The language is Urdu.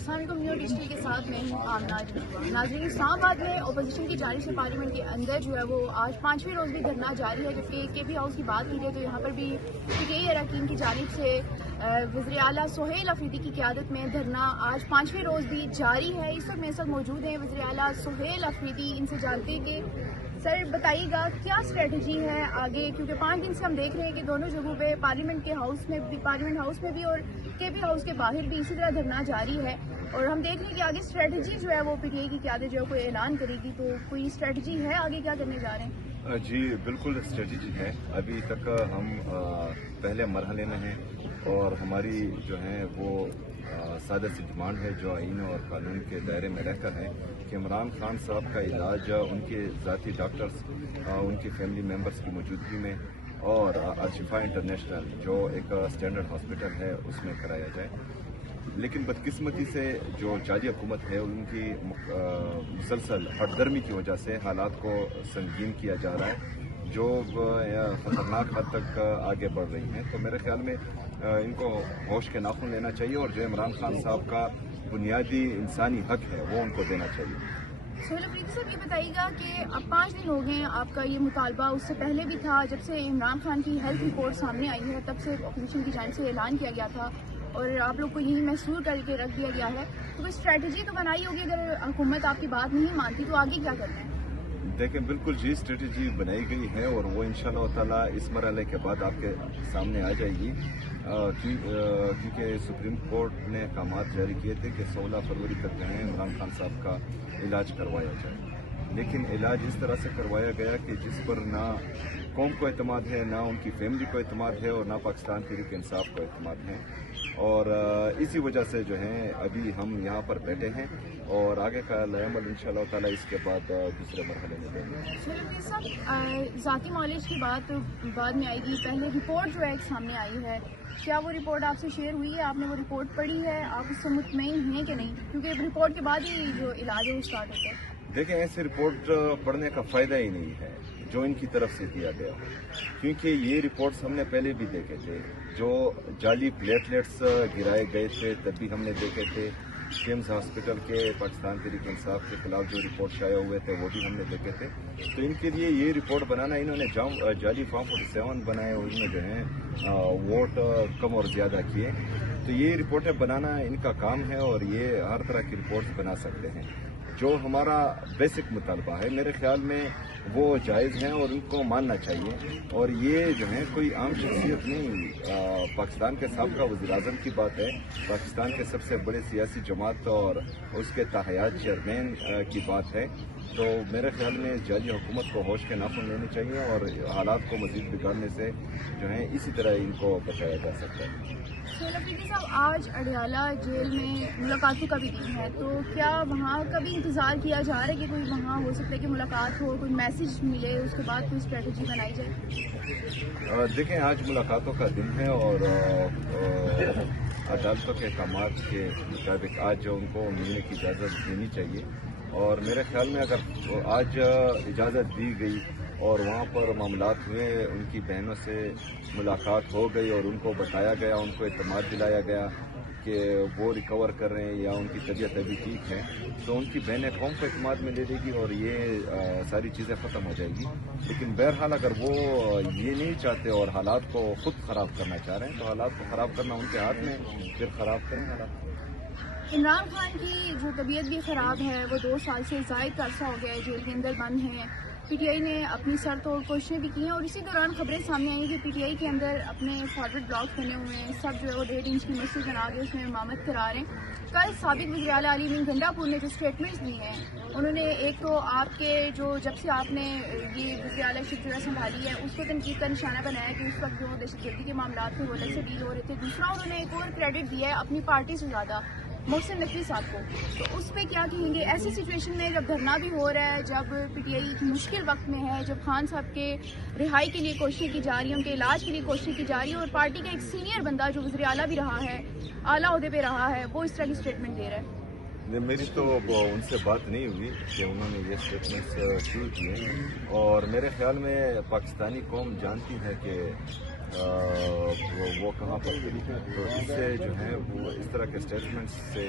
السلام علیکم، نیو ڈیجیٹل کے ساتھ میں ہوں آمنہ جنوبہ۔ ناظرین، اسلام آباد میں اپوزیشن کی جانب سے پارلیمنٹ کے اندر جو ہے وہ آج 5ویں روز بھی دھرنا جاری ہے، جبکہ کے پی ہاؤس کی بات کی جائے تو یہاں پر بھی پی ٹی آئی اراکین کی جانب سے وزیر اعلیٰ سہیل افریدی کی قیادت میں دھرنا آج 5ویں روز بھی جاری ہے۔ اس وقت میرے ساتھ موجود ہیں وزیر اعلیٰ سہیل افریدی، ان سے جانتے ہیں کہ سر بتائیے گا کیا اسٹریٹجی ہے آگے، کیونکہ 5 دن سے ہم دیکھ رہے ہیں کہ دونوں جگہوں پہ پارلیمنٹ ہاؤس میں بھی اور کے پی ہاؤس کے باہر بھی اسی طرح دھرنا جاری ہے، اور ہم دیکھ رہے ہیں کہ آگے اسٹریٹجی جو ہے وہ پی ٹی آئی کی قیادت جو ہے کوئی اعلان کرے گی، تو کوئی اسٹریٹجی ہے آگے کیا کرنے جا رہے ہیں؟ جی بالکل اسٹریٹجی ہے۔ ابھی تک ہم پہلے مرحلے میں ہیں اور ہماری جو ہے وہ سادہ سی ڈیمانڈ ہے جو آئین اور قانون کے دائرے میں رہ کر ہے کہ عمران خان صاحب کا علاج ان کے ذاتی ڈاکٹرز، ان کی فیملی ممبرز کی موجودگی میں اور الشفا انٹرنیشنل جو ایک اسٹینڈرڈ ہاسپٹل ہے اس میں کرایا جائے۔ لیکن بدقسمتی سے جو جعلی حکومت ہے ان کی مسلسل ہٹ درمی کی وجہ سے حالات کو سنگین کیا جا رہا ہے، جو خطرناک حد تک آگے بڑھ رہی ہیں۔ تو میرے خیال میں ان کو ہوش کے ناخن لینا چاہیے اور جو عمران خان صاحب کا بنیادی انسانی حق ہے وہ ان کو دینا چاہیے۔ سہیل افریدی صاحب، یہ بتائیے گا کہ اب 5 دن ہو گئے ہیں آپ کا یہ مطالبہ، اس سے پہلے بھی تھا جب سے عمران خان کی ہیلتھ رپورٹ سامنے آئی ہے، تب سے اپوزیشن کی جانب سے اعلان کیا گیا تھا اور آپ لوگ کو یہی محسوس کر کے رکھ دیا گیا ہے، تو کوئی اسٹریٹجی تو بنائی ہوگی اگر حکومت آپ کی بات نہیں مانتی تو آگے کیا کرنا ہے؟ دیکھیں بالکل جی اسٹریٹجی بنائی گئی ہے اور وہ انشاءاللہ تعالیٰ اس مرحلے کے بعد آپ کے سامنے آ جائے گی، کیونکہ سپریم کورٹ نے احکامات جاری کیے تھے کہ 16 فروری تک جو ہے عمران خان صاحب کا علاج کروایا جائے، لیکن علاج اس طرح سے کروایا گیا کہ جس پر نہ قوم کو اعتماد ہے، نہ ان کی فیملی کو اعتماد ہے اور نہ پاکستان تحریک انصاف کو اعتماد ہے، اور اسی وجہ سے جو ہے ابھی ہم یہاں پر بیٹھے ہیں اور آگے کا عمل انشاءاللہ تعالیٰ اس کے بعد دوسرے مرحلے میں دیں گے۔ سہیل صاحب، ذاتی معالج کی بات بعد میں آئے گی، پہلے رپورٹ جو ہے ایک سامنے آئی ہے، کیا وہ رپورٹ آپ سے شیئر ہوئی ہے؟ آپ نے وہ رپورٹ پڑھی ہے؟ آپ اس سے مطمئن ہیں کہ نہیں؟ کیونکہ رپورٹ کے بعد ہی جو علاج ہے وہ اسٹارٹ ہوتا ہے۔ دیکھیں ایسے رپورٹ پڑھنے کا فائدہ ہی نہیں ہے جو ان کی طرف سے دیا گیا، کیونکہ یہ رپورٹس ہم نے پہلے بھی دیکھے تھے، جو جعلی پلیٹلیٹس گرائے گئے تھے تب بھی ہم نے دیکھے تھے، کیمز ہاسپٹل کے پاکستان تحریک انصاف کے خلاف جو رپورٹ شائع ہوئے تھے وہ بھی ہم نے دیکھے تھے۔ تو ان کے لیے یہ رپورٹ بنانا، انہوں نے جعلی فارم 47 بنائے اور ان میں جو ہے ووٹ کم اور زیادہ کیے، تو یہ رپورٹیں بنانا ان کا کام ہے اور یہ ہر طرح کی رپورٹس بنا سکتے ہیں۔ جو ہمارا بیسک مطالبہ ہے میرے خیال میں وہ جائز ہیں اور ان کو ماننا چاہیے، اور یہ جو ہے کوئی عام شخصیت نہیں، پاکستان کے سابقہ وزیر اعظم کی بات ہے، پاکستان کے سب سے بڑے سیاسی جماعت اور اس کے تاحیات چیئرمین کی بات ہے، تو میرے خیال میں جعلی حکومت کو ہوش کے ناخن لینے چاہیے اور حالات کو مزید بگاڑنے سے جو ہے اسی طرح ان کو بچایا جا سکتا ہے۔ سہیل افریدی صاحب، آج اڈیالہ جیل میں ملاقاتوں کا بھی دن ہے، تو کیا وہاں کا بھی انتظار کیا جا رہا ہے کہ کوئی وہاں ہو سکتا ہے کہ ملاقات ہو، کوئی میسج ملے، اس کے بعد کوئی اسٹریٹجی بنائی جائے؟ دیکھیں آج ملاقاتوں کا دن ہے اور عدالتوں کے احکامات کے مطابق آج ان کو ملنے کی اجازت دینی چاہیے، اور میرے خیال میں اگر آج اجازت دی گئی اور وہاں پر معاملات ہوئے، ان کی بہنوں سے ملاقات ہو گئی اور ان کو بتایا گیا، ان کو اعتماد دلایا گیا کہ وہ ریکور کر رہے ہیں یا ان کی طبیعت ابھی ٹھیک ہے، تو ان کی بہنیں قوم کو اعتماد میں لے لے گی اور یہ ساری چیزیں ختم ہو جائیں گی۔ لیکن بہرحال اگر وہ یہ نہیں چاہتے اور حالات کو خود خراب کرنا چاہ رہے ہیں تو حالات کو خراب کرنا ان کے ہاتھ میں، پھر خراب کریں حالات۔ عمران خان کی جو طبیعت بھی خراب ہے، وہ 2 سال سے زائد کا عرصہ ہو گیا ہے جیل کے اندر بند ہیں، پی ٹی آئی نے اپنی سر توڑ کوششیں بھی کی ہیں، اور اسی دوران خبریں سامنے آئی کہ پی ٹی آئی کے اندر اپنے فارورڈ بلاک بنے ہوئے ہیں، سب جو ہے وہ 1.5 انچ کی مسجد بنا کے اس میں امامت کرا رہے ہیں۔ کل سابق وزیر اعلیٰ علی امین گنڈا پور نے جو اسٹیٹمنٹس دی ہیں، انہوں نے ایک تو آپ کے جب سے آپ نے یہ وزیر اعلیٰ شپ جو ہے سنبھالی ہے اس کو تنقید کا نشانہ بنایا کہ اس وقت جو دہشت گردی کے معاملات تھے وہ الگ سے ڈیل ہو رہے تھے۔ دوسرا انہوں نے ایک اور کریڈٹ دیا ہے اپنی پارٹی سے زیادہ محسن نقوی صاحب کو، تو اس پہ کیا کہیں گے ایسی سچویشن میں جب دھرنا بھی ہو رہا ہے، جب پی ٹی آئی مشکل وقت میں ہے، جب خان صاحب کے رہائی کے لیے کوششیں کی جا رہی ہیں، ان کے علاج کے لیے کوششیں کی جا رہی ہیں، اور پارٹی کا ایک سینئر بندہ جو وزیر اعلیٰ بھی رہا ہے، اعلیٰ عہدے پہ رہا ہے، وہ اس طرح کی اسٹیٹمنٹ دے رہا ہے؟ میری تو ان سے بات نہیں ہوئی کہ انہوں نے یہ اسٹیٹمنٹس شروع کیے، اور میرے خیال میں پاکستانی قوم جانتی ہے کہ وہ کہاں پر گری ہے، تو اس سے جو ہے وہ اس طرح کے اسٹیٹمنٹس سے